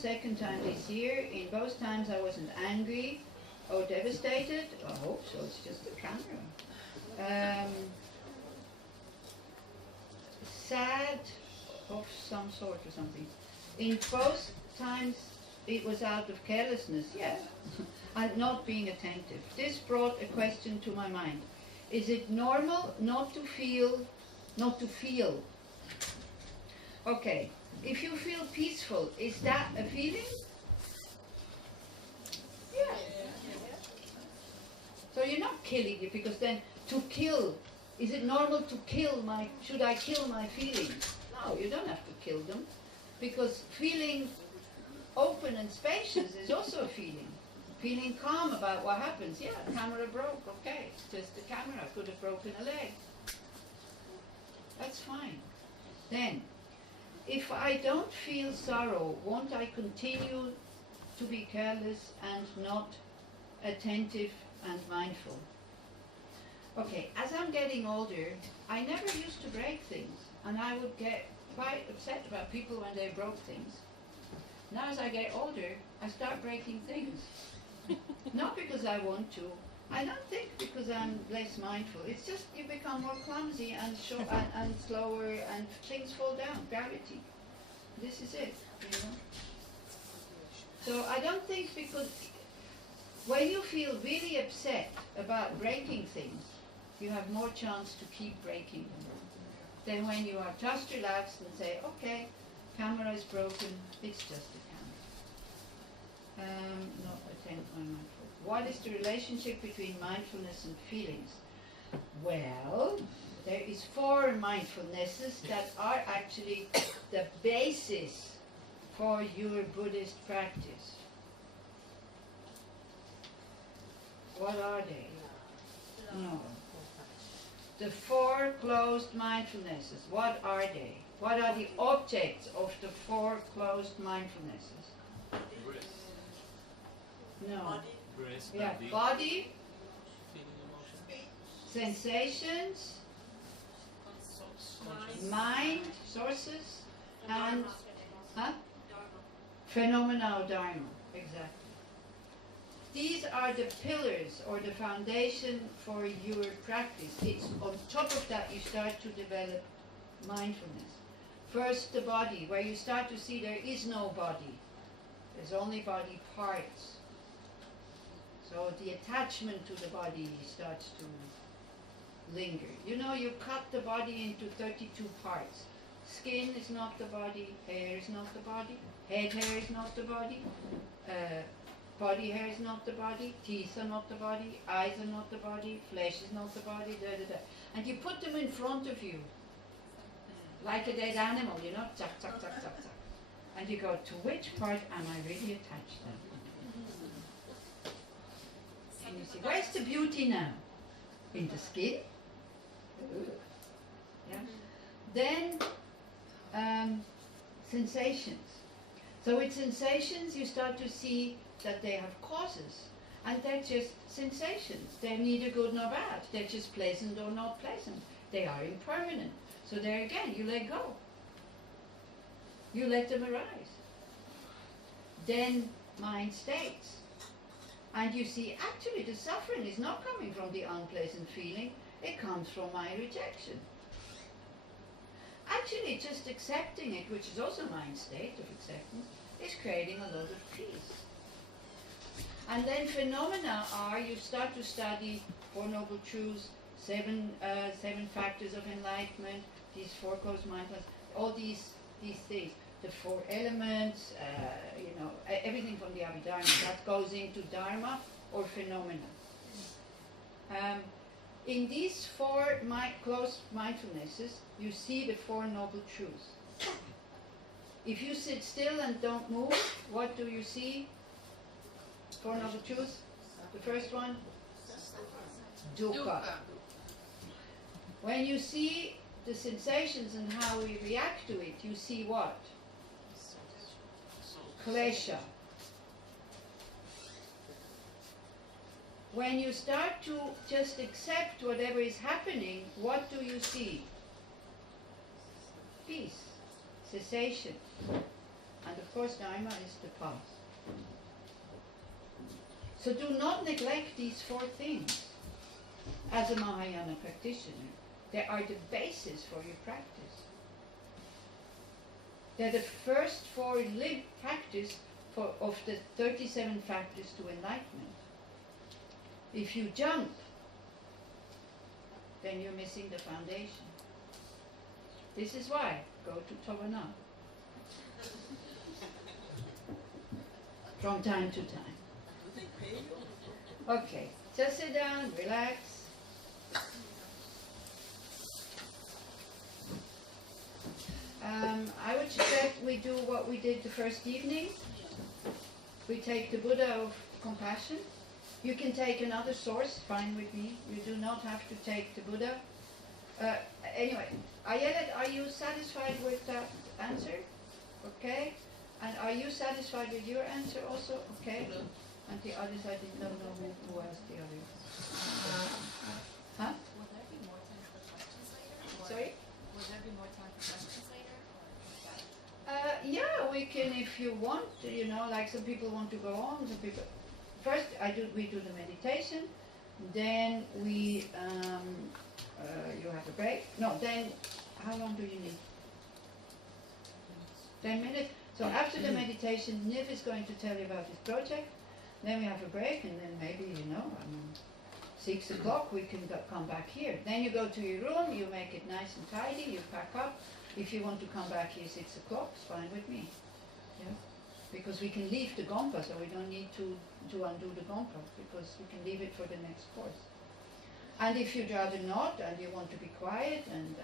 second time this year. In both times I wasn't angry or devastated. I hope so, it's just the camera. Sad of some sort or something. In both times it was out of carelessness, yeah, and not being attentive. This brought a question to my mind. Is it normal not to feel? Okay, if you feel peaceful, is that a feeling? Yeah. So you're not killing it, because then to kill, is it normal to kill should I kill my feelings? No, you don't have to kill them, because feeling open and spacious is also a feeling. Feeling calm about what happens. Yeah, the camera broke, okay, it's just the camera, could have broken a leg. That's fine. Then, if I don't feel sorrow, won't I continue to be careless and not attentive and mindful? Okay, as I'm getting older, I never used to break things, and I would get quite upset about people when they broke things. Now as I get older, I start breaking things. Not because I want to. I don't think because I'm less mindful. It's just you become more clumsy and slower, and things fall down. Gravity. This is it, you know. So I don't think, because when you feel really upset about breaking things, you have more chance to keep breaking them than when you are just relaxed and say, okay, camera is broken, it's just a camera. Not attend my mindful. What is the relationship between mindfulness and feelings? Well, there is 4 mindfulnesses that are actually the basis for your Buddhist practice. What are they? No. The 4 closed mindfulnesses, what are they? What are the objects of the 4 closed mindfulnesses? No. Yeah, body, sensations, mind, sources, and phenomena or dharma. Exactly. These are the pillars or the foundation for your practice. It's on top of that you start to develop mindfulness. First, the body, where you start to see there is no body. There's only body parts. So the attachment to the body starts to linger. You know, you cut the body into 32 parts. Skin is not the body, hair is not the body, head hair is not the body, body hair is not the body, teeth are not the body, eyes are not the body, flesh is not the body, da da da. And you put them in front of you, like a dead animal, you know, zack, zack, zack, zack, zack. And you go, to which part am I really attached to? And you see, where's the beauty now? In the skin? Yeah. Then, sensations. So with sensations, you start to see that they have causes. And they're just sensations. They're neither good nor bad. They're just pleasant or not pleasant. They are impermanent. So there again, you let go. You let them arise. Then mind states. And you see, actually, the suffering is not coming from the unpleasant feeling. It comes from my rejection. Actually, just accepting it, which is also mind state of acceptance, is creating a lot of peace. And then phenomena are, you start to study 4 Noble Truths, 7 factors of enlightenment, these 4 closed mindfulness, all these things. The 4 elements, you know, everything from the Abhidharma, that goes into Dharma or phenomena. In these 4 closed mindfulnesses, you see the 4 Noble Truths. If you sit still and don't move, what do you see? 4 Noble Truths. The first one? Dukkha. When you see the sensations and how we react to it, you see what? Klesha. When you start to just accept whatever is happening, what do you see? Peace, cessation. And of course Dharma is the path. So do not neglect these 4 things as a Mahayana practitioner. They are the basis for your practice. They're the first 4 live practice of the 37 factors to enlightenment. If you jump, then you're missing the foundation. This is why, go to Tovana. From time to time. Okay, just sit down, relax. I would suggest we do what we did the first evening. We take the Buddha of compassion. You can take another source, fine with me. You do not have to take the Buddha. Anyway, Ayelet, are you satisfied with that answer? Okay. And are you satisfied with your answer also? Okay. And the others, I didn't know who asked the others. Huh? Will there be more time for questions later? Sorry? Will there be more time for questions later? Yeah, we can if you want. You know, like some people want to go on. Some people. First, we do the meditation. Then we you have a break. No, then how long do you need? 10 minutes. So after the meditation, Niv is going to tell you about his project. Then we have a break, and then maybe 6 o'clock we can come back here. Then you go to your room. You make it nice and tidy. You pack up. If you want to come back here 6 o'clock, it's fine with me. Yeah, because we can leave the Gompa, so we don't need to undo the Gompa, because we can leave it for the next course. And if you'd rather not, and you want to be quiet and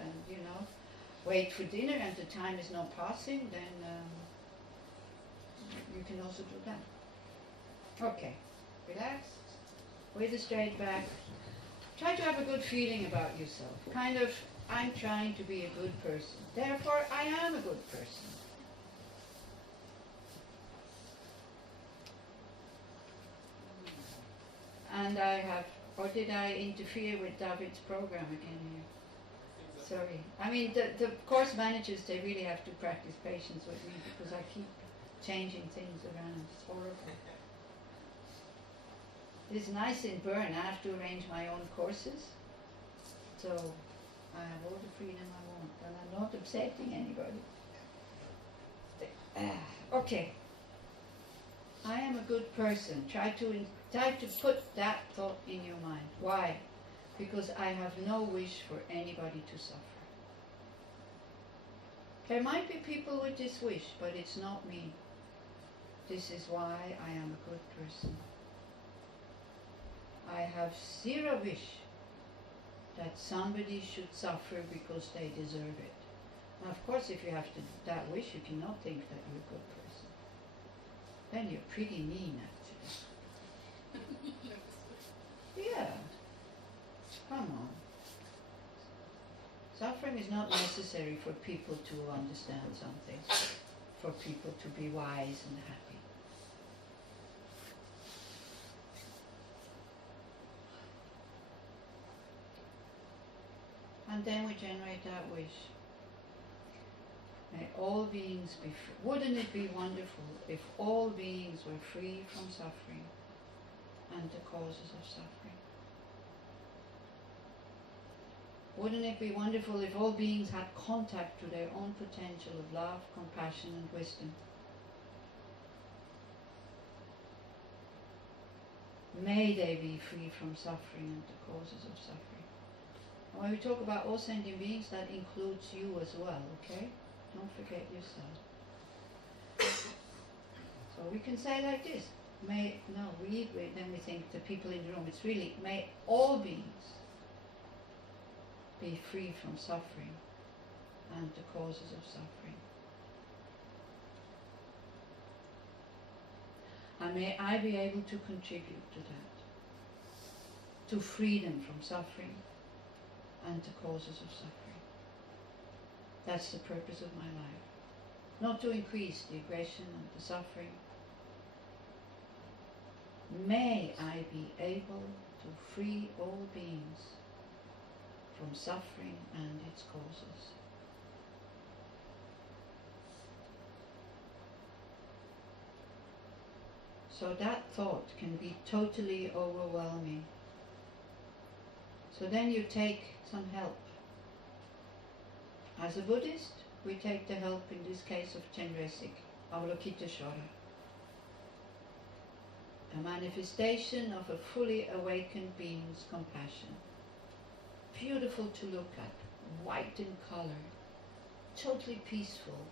wait for dinner, and the time is not passing, then you can also do that. Okay, relax, with a straight back. Try to have a good feeling about yourself. Kind of, I'm trying to be a good person. Therefore, I am a good person. And I have, or did I interfere with David's program again here? Sorry. I mean, the course managers, they really have to practice patience with me, because I keep changing things around. It's horrible. It's nice in Bern. I have to arrange my own courses. So I have all the freedom I want, and I'm not upsetting anybody. Okay. I am a good person. Try to put that thought in your mind. Why? Because I have no wish for anybody to suffer. There might be people with this wish, but it's not me. This is why I am a good person. I have zero wish that somebody should suffer because they deserve it. Now, of course, if you have that wish, you cannot think that you're a good person. Then you're pretty mean, actually. Yeah. Come on. Suffering is not necessary for people to understand something, for people to be wise and happy. And then we generate that wish. May all beings be free. Wouldn't it be wonderful if all beings were free from suffering and the causes of suffering? Wouldn't it be wonderful if all beings had contact to their own potential of love, compassion and wisdom? May they be free from suffering and the causes of suffering. And when we talk about all sentient beings, that includes you as well, okay? Don't forget yourself. So we can say like this. Then we think the people in the room, it's really, may all beings be free from suffering and the causes of suffering. And may I be able to contribute to that, to freedom from suffering and the causes of suffering. That's the purpose of my life. Not to increase the aggression and the suffering. May I be able to free all beings from suffering and its causes. So that thought can be totally overwhelming. So then you take some help. As a Buddhist, we take the help in this case of Chenresik, Avalokiteshvara, a manifestation of a fully awakened being's compassion. Beautiful to look at, white in color, totally peaceful,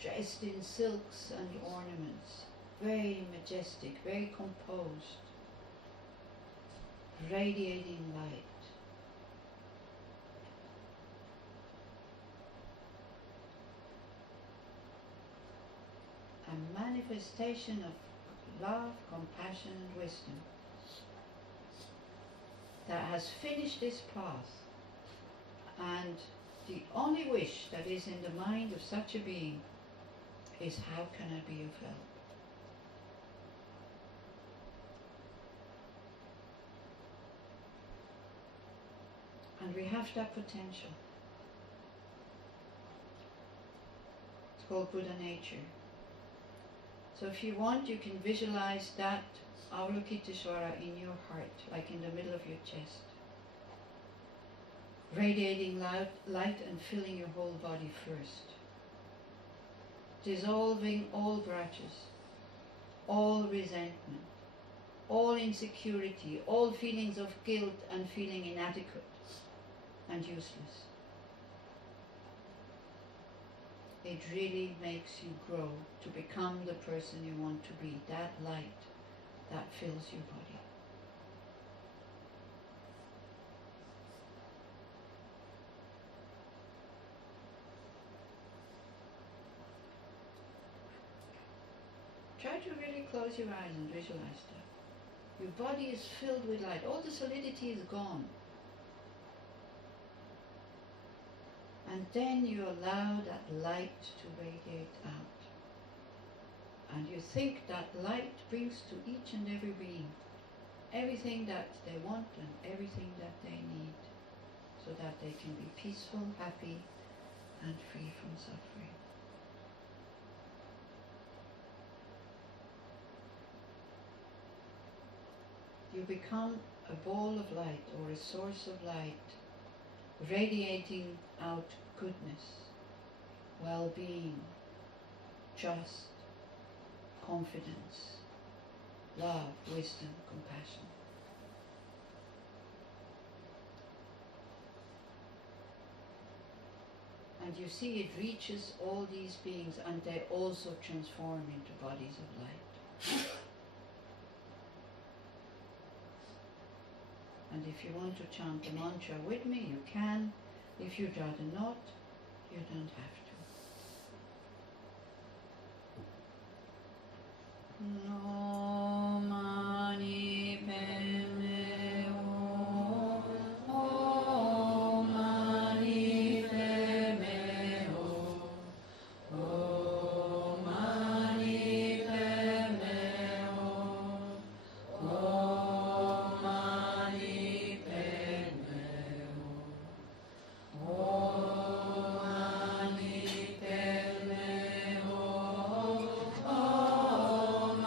dressed in silks and ornaments, very majestic, very composed, radiating light. A manifestation of love, compassion and wisdom that has finished this path, and the only wish that is in the mind of such a being is, how can I be of help? And we have that potential. It's called Buddha nature. So if you want, you can visualize that Avalokiteshvara in your heart, like in the middle of your chest, radiating light and filling your whole body first, dissolving all grudges, all resentment, all insecurity, all feelings of guilt and feeling inadequate and useless. It really makes you grow to become the person you want to be, that light that fills your body. Try to really close your eyes and visualize that. Your body is filled with light. All the solidity is gone. And then you allow that light to radiate out. And you think that light brings to each and every being everything that they want and everything that they need, so that they can be peaceful, happy, and free from suffering. You become a ball of light or a source of light, radiating out goodness, well-being, trust, confidence, love, wisdom, compassion. And you see it reaches all these beings, and they also transform into bodies of light. And if you want to chant the mantra with me, you can. If you'd rather not, you don't have to. No mani padme hum, Om mani padme hum, Om mani padme hum, Om mani padme hum, Om mani padme hum, Om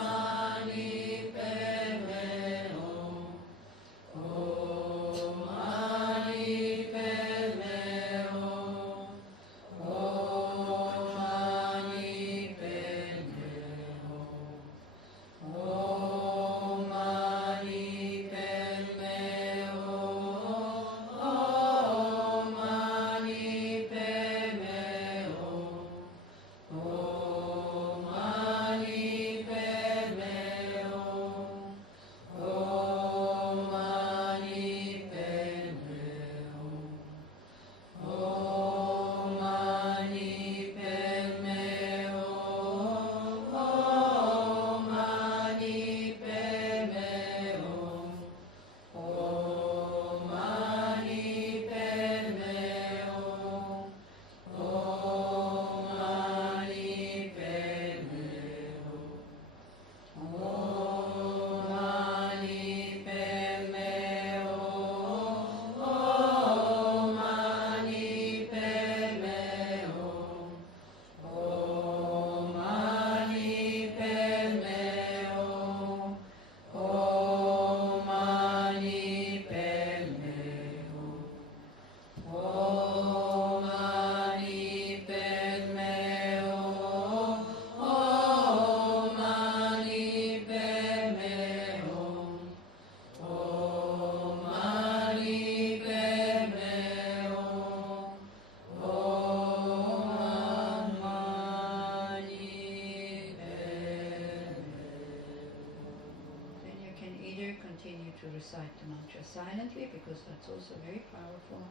here, continue to recite the mantra silently, because that's also very powerful,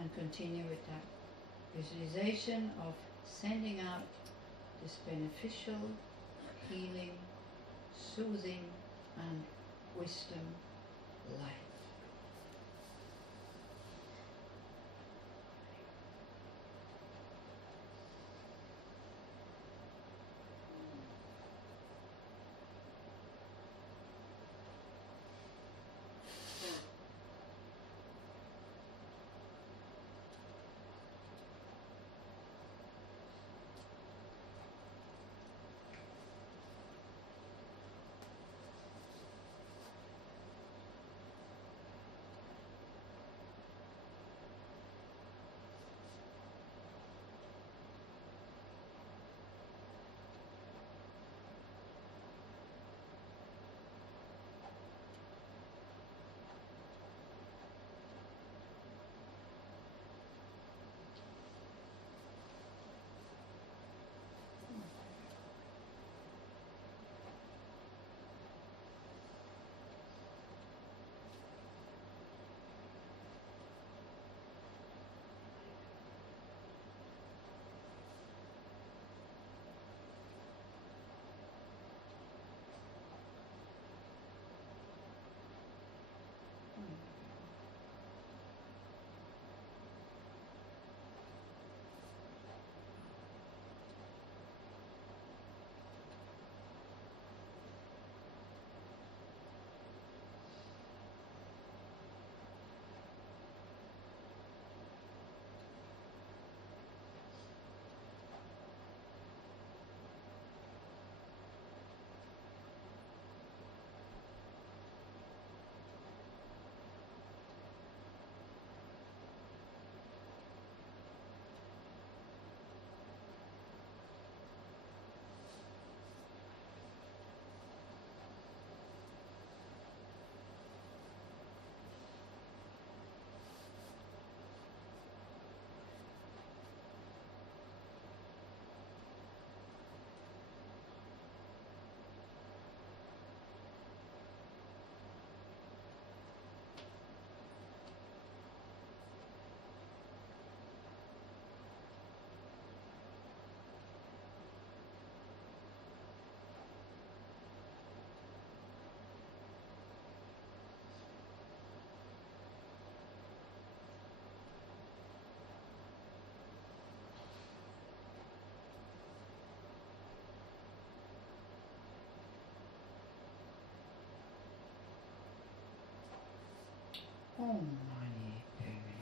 and continue with that visualization of sending out this beneficial, healing, soothing and wisdom light. Om Mani Padme.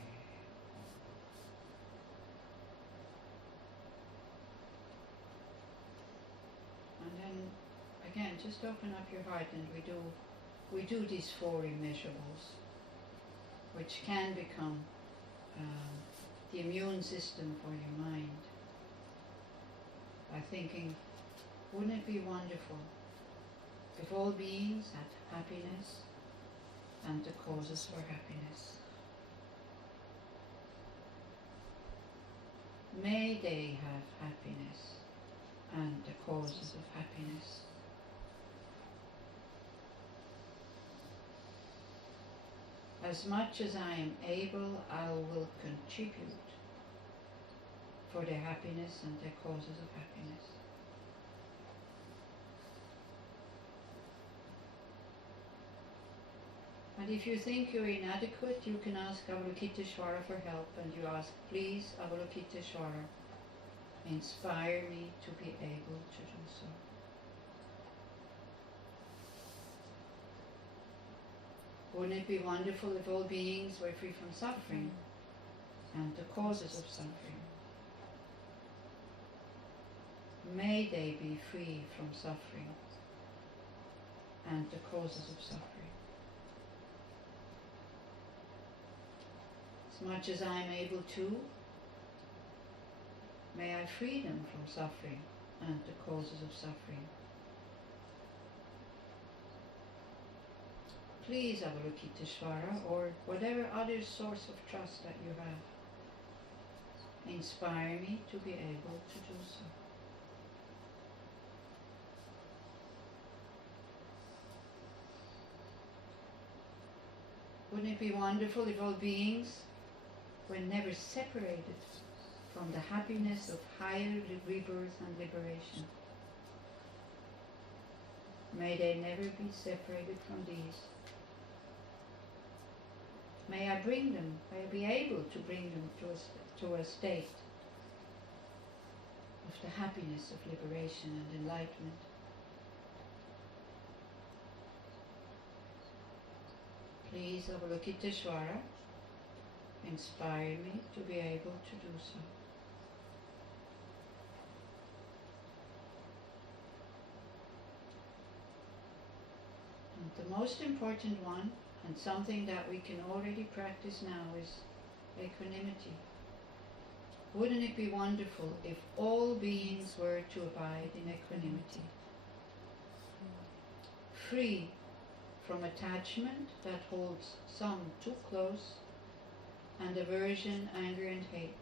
And then again, just open up your heart, and we do these 4 immeasurables, which can become the immune system for your mind, by thinking, wouldn't it be wonderful if all beings had happiness and the causes for happiness? May they have happiness and the causes of happiness. As much as I am able, I will contribute for their happiness and their causes of happiness. And if you think you're inadequate, you can ask Avalokiteshvara for help, and you ask, please, Avalokiteshvara, inspire me to be able to do so. Wouldn't it be wonderful if all beings were free from suffering and the causes of suffering? May they be free from suffering and the causes of suffering. As much as I am able to, may I free them from suffering and the causes of suffering. Please, Avalokiteshvara, or whatever other source of trust that you have, inspire me to be able to do so. Wouldn't it be wonderful if all beings were never separated from the happiness of higher rebirth and liberation? May they never be separated from these. May I bring them, may I be able to bring them to a state of the happiness of liberation and enlightenment. Please, Avalokiteshvara, inspire me to be able to do so. And the most important one, and something that we can already practice now, is equanimity. Wouldn't it be wonderful if all beings were to abide in equanimity? Free from attachment that holds some too close, and aversion, anger and hate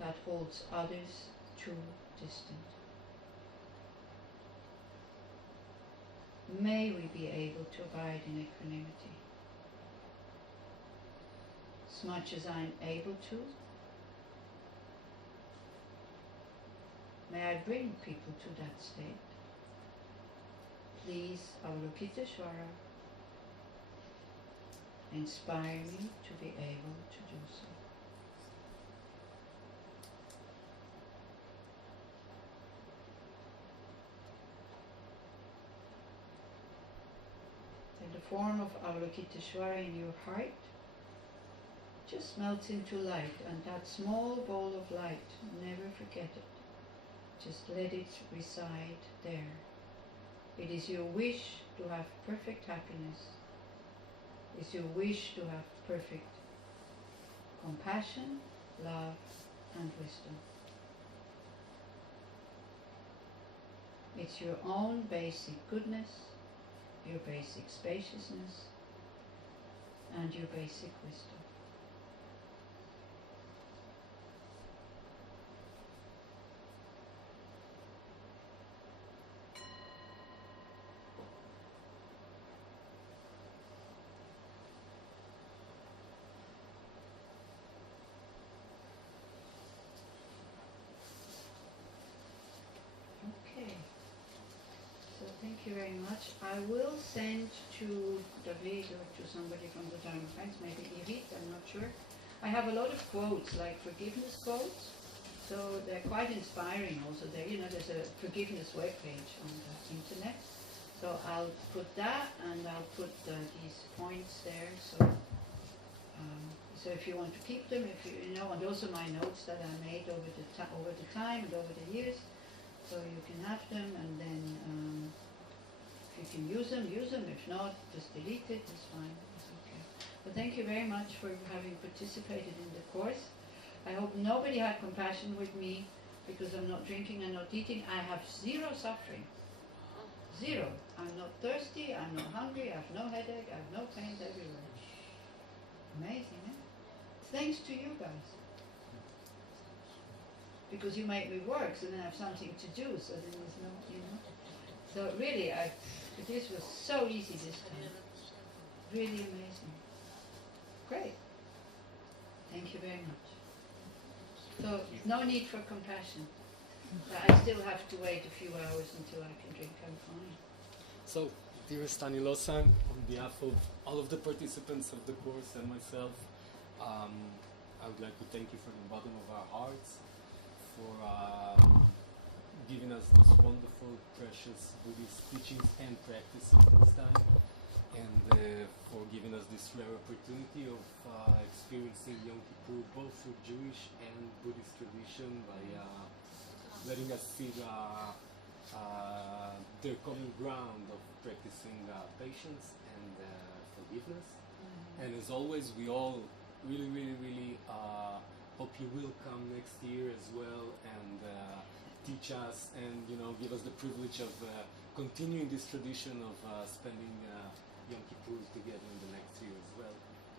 that holds others too distant. May we be able to abide in equanimity. As much as I'm able to, may I bring people to that state. Please, Avalokiteshvara, inspire me to be able to do so. In the form of Avalokiteshvara in your heart, just melts into light, and that small ball of light, never forget it. Just let it reside there. It is your wish to have perfect happiness. It's your wish to have perfect compassion, love, and wisdom. It's your own basic goodness, your basic spaciousness, and your basic wisdom. Thank you very much. I will send to David or to somebody from the Dharma Friends, maybe Ivit, I'm not sure. I have a lot of quotes, like forgiveness quotes, so they're quite inspiring also. There, there's a forgiveness webpage on the internet. So I'll put that, and I'll put these points there. So if you want to keep them, and also my notes that I made over the time and over the years, so you can have them, and then if you can use them, use them. If not, just delete it. It's fine. It's okay. But thank you very much for having participated in the course. I hope nobody had compassion with me because I'm not drinking and not eating. I have zero suffering. Zero. I'm not thirsty. I'm not hungry. I have no headache. I have no pains everywhere. Amazing, eh? Thanks to you guys. Because you make me work, so then I have something to do. So then there's no, So really, this was so easy this time. Really amazing. Great. Thank you very much. So, no need for compassion. I still have to wait a few hours until I can drink. I'm fine. So, dearest Tani Losang, on behalf of all of the participants of the course and myself, I would like to thank you from the bottom of our hearts for giving us this wonderful, precious Buddhist teachings and practices this time, and for giving us this rare opportunity of experiencing Yom Kippur both through Jewish and Buddhist tradition by letting us see the common ground of practicing patience and forgiveness. And as always, we all really hope you will come next year as well and teach us and give us the privilege of continuing this tradition of spending Yom Kippur together in the next year as well.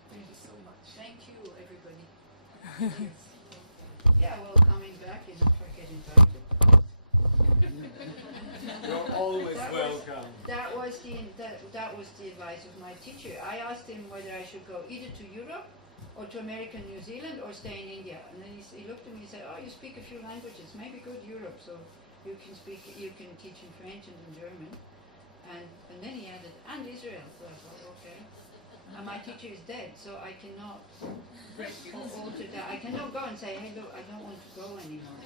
Thank you so much. Thank you, everybody. Yeah, well, coming back, if I get invited. You're always welcome. That was the advice of my teacher. I asked him whether I should go either to Europe or to America, New Zealand, or stay in India. And then he looked at me and said, "Oh, you speak a few languages. Maybe go to Europe, so you can teach in French and in German." And then he added, "And Israel." So I thought, okay. And my teacher is dead, so I cannot alter that. I cannot go and say, "Hey, look, I don't want to go anymore."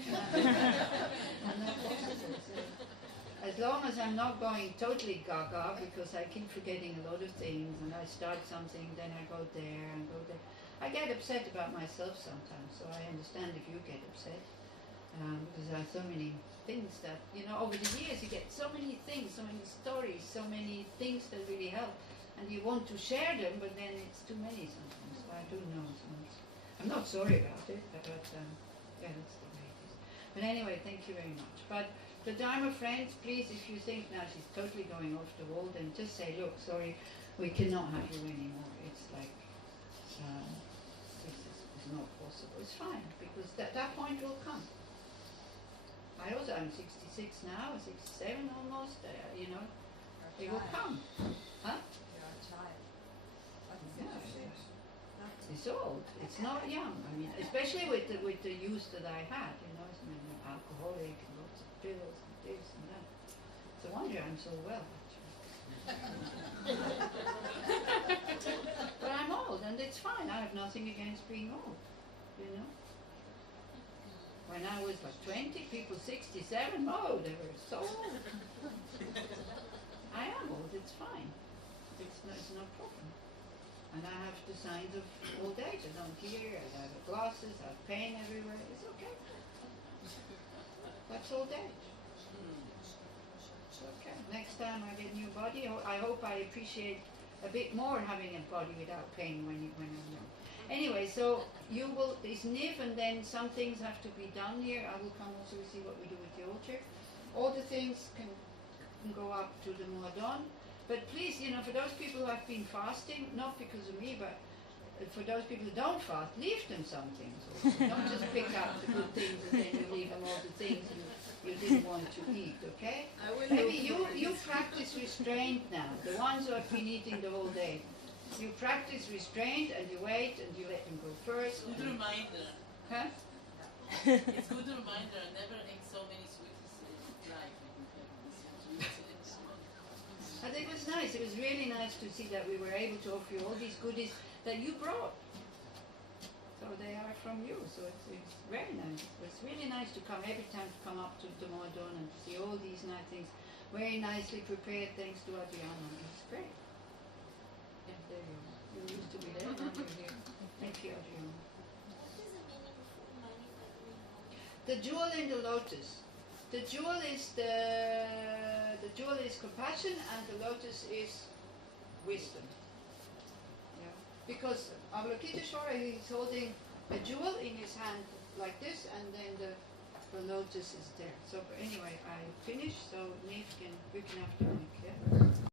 I'm not possible. So as long as I'm not going totally gaga, because I keep forgetting a lot of things, and I start something, then I go there and go there. I get upset about myself sometimes, so I understand if you get upset, because there are so many things that, over the years you get so many things, so many stories, so many things that really help, and you want to share them, but then it's too many sometimes, so I do know sometimes. I'm not sorry about it, but yeah, that's the way it is. But anyway, thank you very much. But the Dharma friends, please, if you think now she's totally going off the wall, then just say, "Look, sorry, we cannot have you anymore." It's like, this is not possible. It's fine, because that point will come. I'm 66 now, 67 almost, it will come. Huh? You're a child. Yeah, it's old. It's not young. I mean, especially with the use that I had, I'm alcoholic and lots of pills and this and that. It's a wonder I'm so well, actually. But I'm old, and it's fine. I have nothing against being old, When I was like 20, people 67, they were so old. I am old, it's fine. It's no problem. And I have the signs of old age. I don't hear, I have glasses, I have pain everywhere. It's okay. That's old age. It's okay. Next time I get a new body, I hope I appreciate a bit more having a body without pain when I'm young. Anyway, so it's Niv, and then some things have to be done here. I will come also see what we do with the altar. All the things can go up to the Muad'Dib. But please, for those people who have been fasting, not because of me, but for those people who don't fast, leave them some things also. Don't just pick up the good things and then you leave them all the things you didn't want to eat, okay? Maybe you practice restraint now, the ones who have been eating the whole day. You practice restraint and you wait and you let them go first. Good reminder. Huh? It's good reminder. Never ate so many sweets in life. But it was nice. It was really nice to see that we were able to offer you all these goodies that you brought. So they are from you. So it's very nice. It's really nice to come every time to come up to the Muad'Dib and to see all these nice things, very nicely prepared. Thanks to Adriana. It's great. Yeah, there you are. You used to be there. Now you're here. Thank you, Adriana. What is the meaning of money by the way? The jewel in the lotus. The jewel is compassion, and the lotus is wisdom. Yeah. Because Avalokiteshvara, he's holding a jewel in his hand like this, and then the lotus is there. So anyway, I finished. So Niv you can have the mic. Yeah.